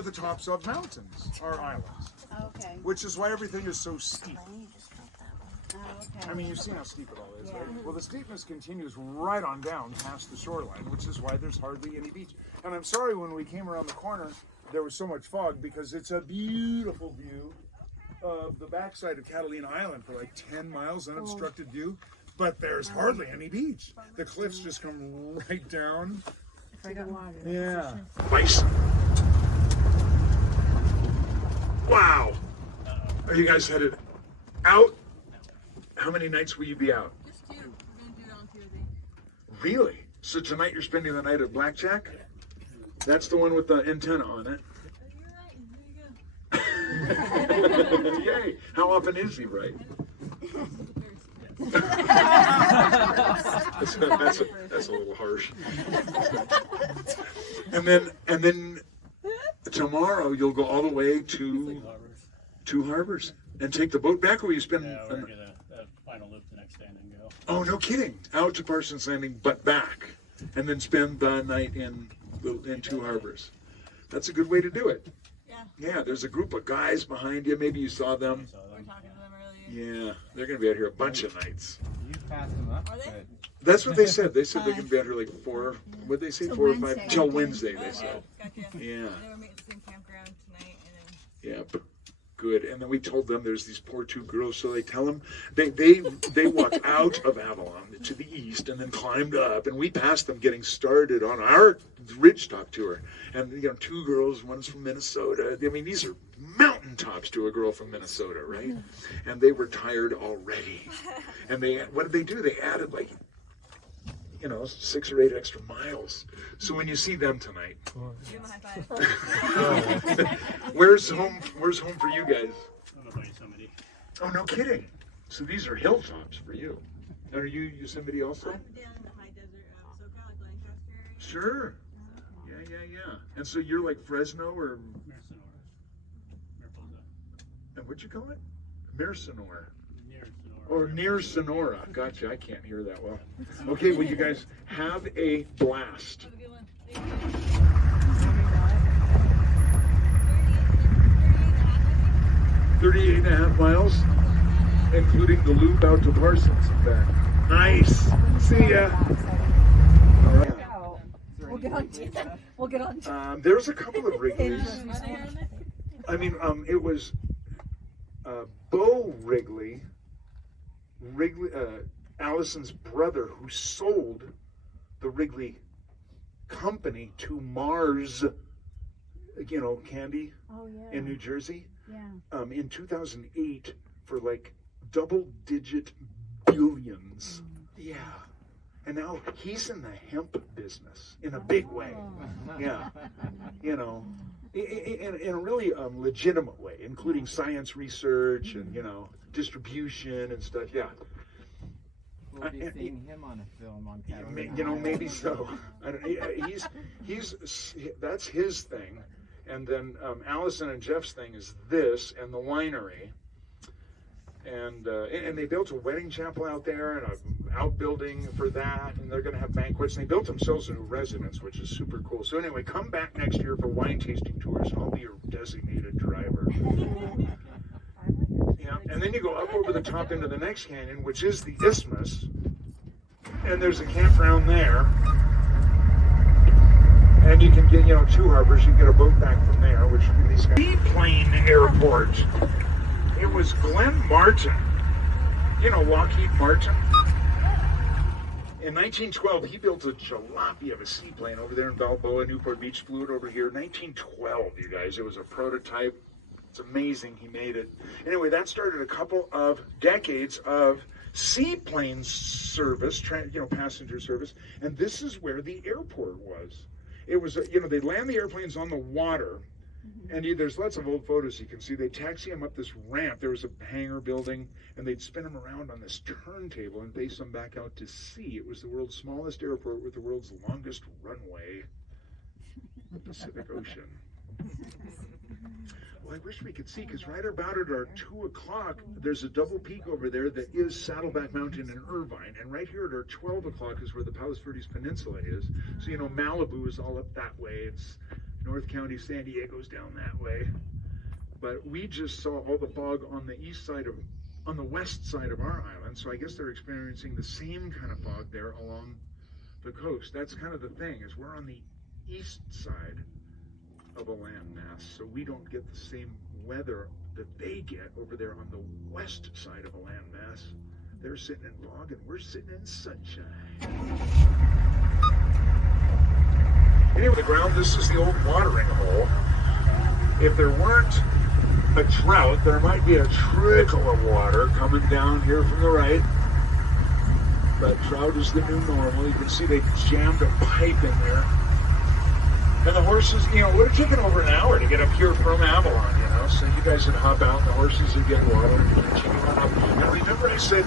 are the tops of mountains, are islands. Okay. Which is why everything is so steep. Oh, okay. I mean, you've seen how steep it all is, right? Well, the steepness continues right on down past the shoreline, which is why there's hardly any beach. And I'm sorry when we came around the corner, there was so much fog because it's a beautiful view of the backside of Catalina Island for like 10 miles, unobstructed view, but there's hardly any beach. The cliffs just come right down. Yeah. Bison. Wow. Are you guys headed out? How many nights will you be out? Just 2. We're going to do it on Tuesday. Really? So tonight you're spending the night at Blackjack? That's the one with the antenna on it. Oh, you're right. There you go. Yay. How often is he right? That's a little harsh. And then tomorrow you'll go all the way to Two Harbors and take the boat back, or will you spend? Yeah, we're gonna final loop the next day and then go. Oh, no kidding! Out to Parsons Landing, but back, and then spend the night in Two Harbors. That's a good way to do it. Yeah. Yeah, there's a group of guys behind you. Maybe you saw them. We're talking to them earlier. Yeah, they're gonna be out here a bunch of nights. You passed them up. Are they? But That's what they said. They said they're gonna be out here like 4. What'd they say? Till 4 or 5 Wednesday. till Wednesday. They Okay, said. gotcha. Yeah. And then we're meeting at the same campground tonight, and then Yeah, but good. And then we told them there's these poor 2 girls, so they tell them they walked out of Avalon to the east and then climbed up, and we passed them getting started on our ridgetop tour. And 2 girls, one's from Minnesota. I mean, these are mountaintops to a girl from Minnesota, right? And they were tired already. And what did they do? They added like 6 or 8 extra miles. So when you see them tonight, give them a high five. where's home for you guys? I'm gonna buy somebody. Oh, no kidding. So these are hilltops for you. And are you Yosemite also? I'm down in the high desert of SoCal, like Lancaster area. Sure. Yeah. And so you're like Fresno or, and what'd you call it? Mirsanor. Or near Sonora. Gotcha, I can't hear that well. Okay, well you guys have a blast. Have a good one. Thank you. 38 and a half miles, including the loop out to Parsons and back. Nice. See ya. All right. We'll get on. There's a couple of Wrigley's. I mean, it was Bo Wrigley, Allison's brother, who sold the Wrigley company to Mars, candy in New Jersey, in 2008 for like double-digit billions. Yeah. And now he's in the hemp business in a big way. Yeah. In a really legitimate way, including science research and, distribution and stuff. Yeah. we'll be seeing him on a film on Catalina. Maybe so. I don't, that's his thing. And then Allison and Jeff's thing is this and the winery. And they built a wedding chapel out there and an outbuilding for that, and they're going to have banquets. And they built themselves a new residence, which is super cool. So anyway, come back next year for wine tasting tours, and I'll be your designated driver. Yeah, and then you go up over the top into the next canyon, which is the Isthmus, and there's a campground there. And you can get, two harbors. You can get a boat back from there, which would be these guys. Seaplane Airport. It was Glenn Martin, Lockheed Martin. In 1912, he built a jalopy of a seaplane over there in Balboa, Newport Beach, flew it over here. 1912, you guys, it was a prototype. It's amazing he made it. Anyway, that started a couple of decades of seaplane service, passenger service, and this is where the airport was. It was, they'd land the airplanes on the water. And there's lots of old photos you can see. They taxi them up this ramp. There was a hangar building, and they'd spin them around on this turntable and base them back out to sea. It was the world's smallest airport with the world's longest runway, the Pacific Ocean. Well, I wish we could see, because right about at our 2 o'clock, there's a double peak over there that is Saddleback Mountain in Irvine. And right here at our 12 o'clock is where the Palos Verdes Peninsula is. So, Malibu is all up that way. It's North County, San Diego's down that way. But we just saw all the fog on the west side of our island. So I guess they're experiencing the same kind of fog there along the coast. That's kind of the thing, is we're on the east side of a landmass, so we don't get the same weather that they get over there on the west side of a landmass. They're sitting in fog and we're sitting in sunshine. Anyway, the ground, this is the old watering hole. If there weren't a drought, there might be a trickle of water coming down here from the right. But drought is the new normal. You can see they jammed a pipe in there. And the horses, you know, it would have taken over an hour to get up here from Avalon, you know. So you guys would hop out and the horses would get water and continue on up. And remember I said